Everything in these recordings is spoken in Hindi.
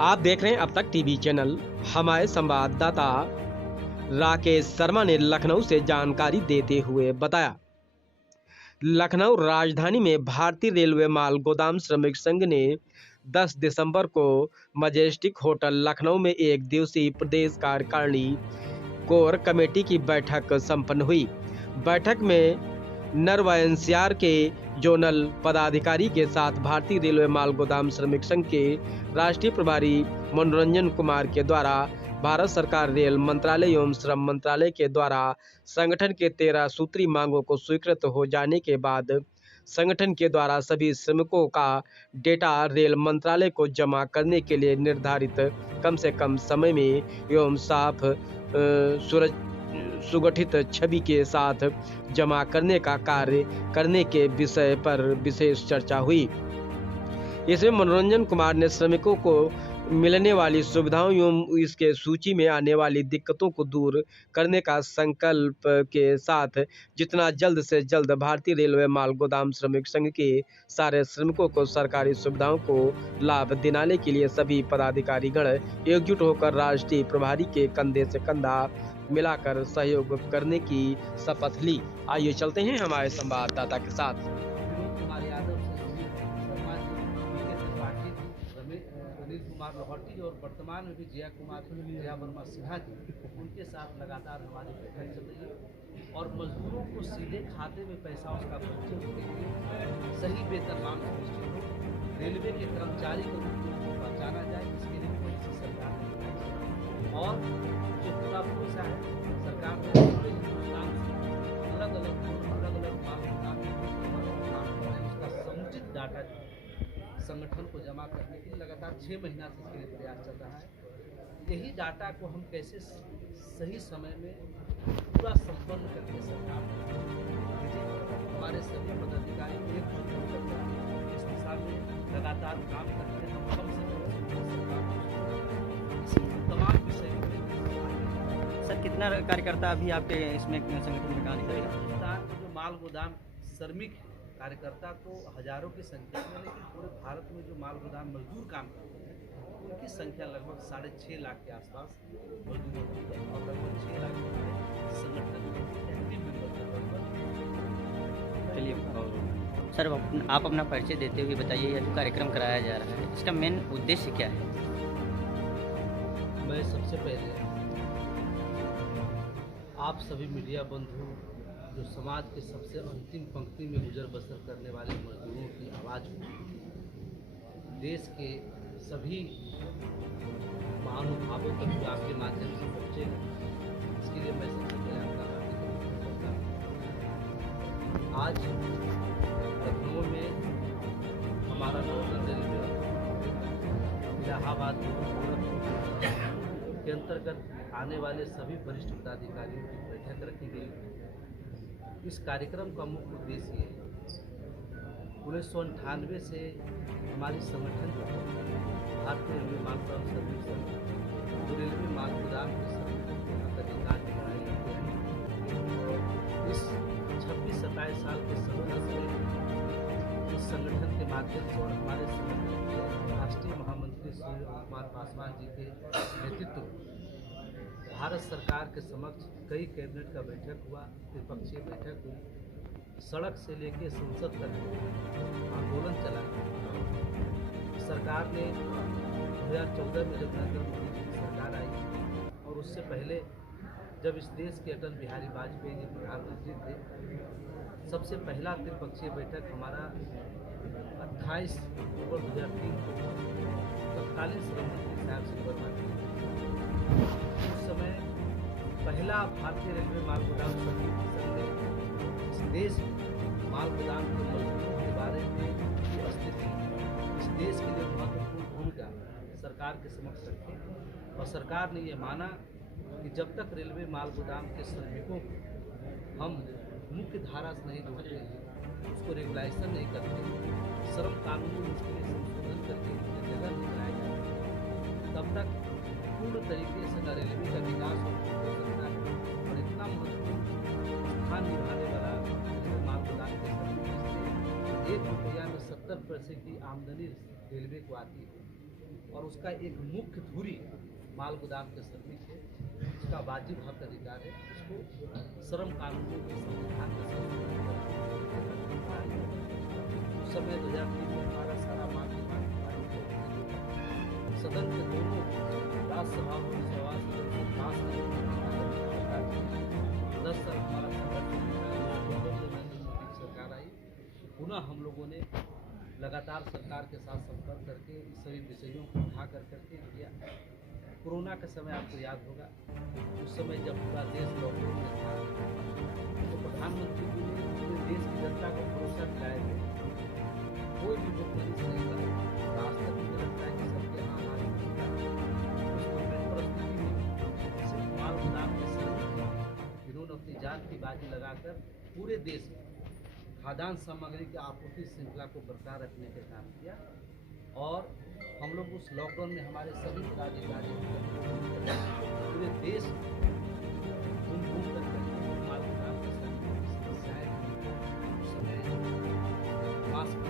आप देख रहे हैं अब तक टीवी चैनल। हमारे संवाददाता राकेश शर्मा ने लखनऊ से जानकारी देते हुए बताया, लखनऊ राजधानी में भारतीय रेलवे माल गोदाम श्रमिक संघ ने 10 दिसंबर को मजेस्टिक होटल लखनऊ में एक दिवसीय प्रदेश कार्यकारिणी कोर कमेटी की बैठक संपन्न हुई। बैठक में नरवा एनसीआर के जोनल पदाधिकारी के साथ भारतीय रेलवे माल गोदाम श्रमिक संघ के राष्ट्रीय प्रभारी मनोरंजन कुमार के द्वारा भारत सरकार रेल मंत्रालय एवं श्रम मंत्रालय के द्वारा संगठन के 13 सूत्री मांगों को स्वीकृत हो जाने के बाद संगठन के द्वारा सभी श्रमिकों का डेटा रेल मंत्रालय को जमा करने के लिए निर्धारित कम से कम समय में एवं साफ सुगठित छवि के साथ जमा करने का कार्य करने के विषय पर विशेष चर्चा हुई। इसमें मनोरंजन कुमार ने श्रमिकों को मिलने वाली सुविधाओं एवं इसके सूची में आने वाली दिक्कतों को दूर करने का संकल्प के साथ जितना जल्द से जल्द भारतीय रेलवे माल गोदाम श्रमिक संघ के सारे श्रमिकों को सरकारी सुविधाओं को लाभ दिलाने के लिए सभी पदाधिकारीगण एकजुट होकर राष्ट्रीय प्रभारी के कंधे से कंधा मिलाकर सहयोग करने की शपथ ली। आइए चलते हैं हमारे संवाददाता के साथ। अनिल कुमार लोहटी और वर्तमान में भी जया वर्मा सिन्हा जी, उनके साथ लगातार हमारी बैठक चल रही है और मजदूरों को सीधे खाते में पैसा उसका पहुँचे के लिए सही वेतनमान सुनिश्चित हो, रेलवे के कर्मचारी को पहचाना जाए, इसके लिए पॉलिसी सरकार ने बनाई और जो पूरा पैसा है सरकार ने पूरे हिंदुस्तान से अलग अलग उसका समुचित डाटा संगठन को जमा करने के लिए लगातार 6 महीना से इसके लिए प्रयास चल रहा है। यही डाटा को हम कैसे सही समय में पूरा संपन्न करके सरकार हमारे सभी पदाधिकारी एक इस दिशा में लगातार काम करते हैं। हम कम से कम तमाम विषय सर, कितना कार्यकर्ता अभी आपके इसमें संगठन में काम करेगा? हिंदुस्तान के जो माल गोदाम श्रमिक कार्यकर्ता तो हजारों की संख्या में, लेकिन पूरे भारत में जो माल गोदाम मजदूर काम करते हैं उनकी संख्या लगभग 6.5 लाख के आसपास मजदूरों की है और लगभग 6 लाख संगठन एक्टिव मेंबर। चलिए सर, आप अपना परिचय देते हुए बताइए, यह जो कार्यक्रम कराया जा रहा है इसका मेन उद्देश्य क्या है? मैं सबसे पहले आप सभी मीडिया बंधु जो समाज के सबसे अंतिम पंक्ति में गुजर बसर करने वाले मजदूरों की आवाज़ को देश के सभी महानुभावों तक जो आपके माध्यम से पहुँचेगा, इसके लिए मैं सबसे पहले आपका हार्दिक करता हूँ। आज लखनऊ में हमारा नॉर्दर्न रेलवे इलाहाबाद के अंतर्गत आने वाले सभी वरिष्ठ पदाधिकारियों की बैठक रखी गई। इस कार्यक्रम का मुख्य उद्देश्य है 1998 से हमारी संगठन भारतीय रेलवे माल गोदाम सर्विस जो रेलवे माल गोदाम के श्रमिकों को अधिकार की लड़ाई लड़ते हैं। इस 26-27 साल के संघर्ष में इस संगठन के माध्यम से और हमारे संगठन के राष्ट्रीय महामंत्री श्री कुमार पासवान जी के नेतृत्व में भारत सरकार के समक्ष कई कैबिनेट का बैठक हुआ, त्रिपक्षीय बैठक हुई, सड़क से लेकर संसद तक आंदोलन चला। सरकार ने 2014 में जब नरेंद्र मोदी जी की सरकार आई और उससे पहले जब इस देश के अटल बिहारी वाजपेयी जी प्रधानमंत्री थे, सबसे पहला त्रिपक्षीय बैठक हमारा 28 अक्टूबर 2003 को तत्कालीन श्रम मंत्री साहब श्री वर्मा जी उस समय पहला भारतीय रेलवे माल गोदाम श्रमिक संघ ने इस देश में माल गोदाम के मजदूरों के बारे में की स्थिति, इस देश के लिए महत्वपूर्ण भूमिका सरकार के समक्ष रखी और सरकार ने यह माना कि जब तक रेलवे माल गोदाम के श्रमिकों को हम मुख्य धारा से नहीं जोड़ते हैं, उसको रेगुलाइजेशन नहीं करते, श्रम कानून में उसके लिए संशोधन करके जगह नहीं बनाया जाए, तब तक पूर्ण तरीके से न रेलवे का विकास हो सकता है और इतना महत्वपूर्ण स्थान निभाने वाला रेलवे माल गोदाम के श्रमिक ₹1 में 70 पैसे की आमदनी रेलवे को आती है। और उसका एक मुख्य धुरी माल गोदाम के श्रमिक है, उसका वाजिब हक अधिकार है, उसको श्रम कानूनों के संविधान के उस समय 2003 में हमारा सारा मांग सदन के दोनों राज्यसभा और लोकसभा सदन से पास नहीं 10 साल हमारा संघर्ष नरेंद्र मोदी सरकार आई, पुनः हम लोगों ने लगातार सरकार के साथ संपर्क करके सभी विषयों को उठा करके किया। कोरोना के समय आपको याद होगा, उस समय जब पूरा देश लॉकडाउन में था तो प्रधानमंत्री जी ने पूरे देश की जनता को भरोसा दिलाए थे कोई भी मुख्यमंत्री नहीं था। आज तक मुझे लगता है कि सबके यहाँ उस परिस्थिति में सिर्फ माल गोदाम के श्रमिक इन्होंने अपनी जान की बाजी लगाकर पूरे देश में खाद्यान्न सामग्री की आपूर्ति श्रृंखला को बरकरार रखने का काम किया। और हम लोग उस लॉकडाउन में हमारे सभी पदाधिकारी पूरे देश घूम घूम कर माल गोदाम के समस्याएं उस समय मास्क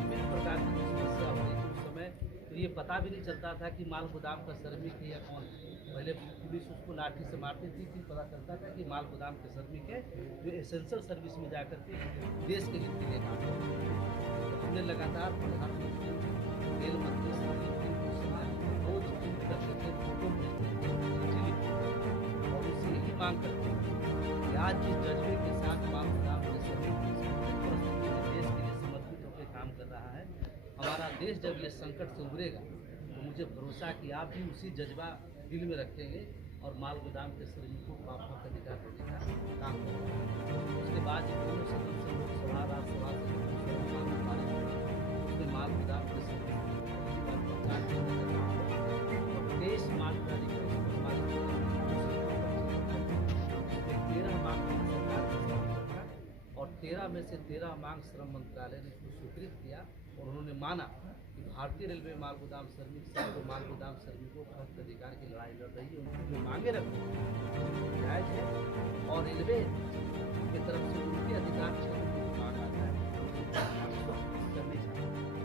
विभिन्न प्रकार की समस्या हुई उस समय, तो ये पता भी नहीं चलता था कि माल गोदाम का श्रमिक है या कौन है। पहले पुलिस उसको लाठी से मारती थी, फिर पता चलता था कि माल गोदाम के श्रमिक है जो एसेंशियल सर्विस में जाकर के देश के हित के लिए काम करते हैं। तो हमने लगातार प्रधानमंत्री, रेल मंत्री रोज ट्वीट करते थे, फोटो भेजते थे, चिट्ठी लिखते और उससे यही मांग करते कि आज जिस जज्बे के साथ माल गोदाम के श्रमिक परिस्थिति में देश के लिए समर्पित होकर काम कर रहा है, हमारा देश जब ये संकट से उभरेगा तो मुझे भरोसा कि आप भी उसी जज्बा दिल में रखेंगे और माल गोदाम के श्रमिकों को आपका अधिकार देने का काम करेंगे। उसके बाद दोनों सदन से लोकसभा राज्यसभा से उसमें माल गोदाम के श्रमिकों और देश माल तेरह मांग सरकार और 13 में से 13 मांग श्रम मंत्रालय ने इसको स्वीकृत किया और उन्होंने माना कि भारतीय रेलवे माल गोदाम श्रमिक संघ तो माल गोदाम श्रमिकों के हक अधिकार की लड़ाई लड़ रही है, उनकी जो मांगे रखी जायज है और रेलवे की तरफ से उनके अधिकार क्षेत्र में मांग आता है करने चाहिए।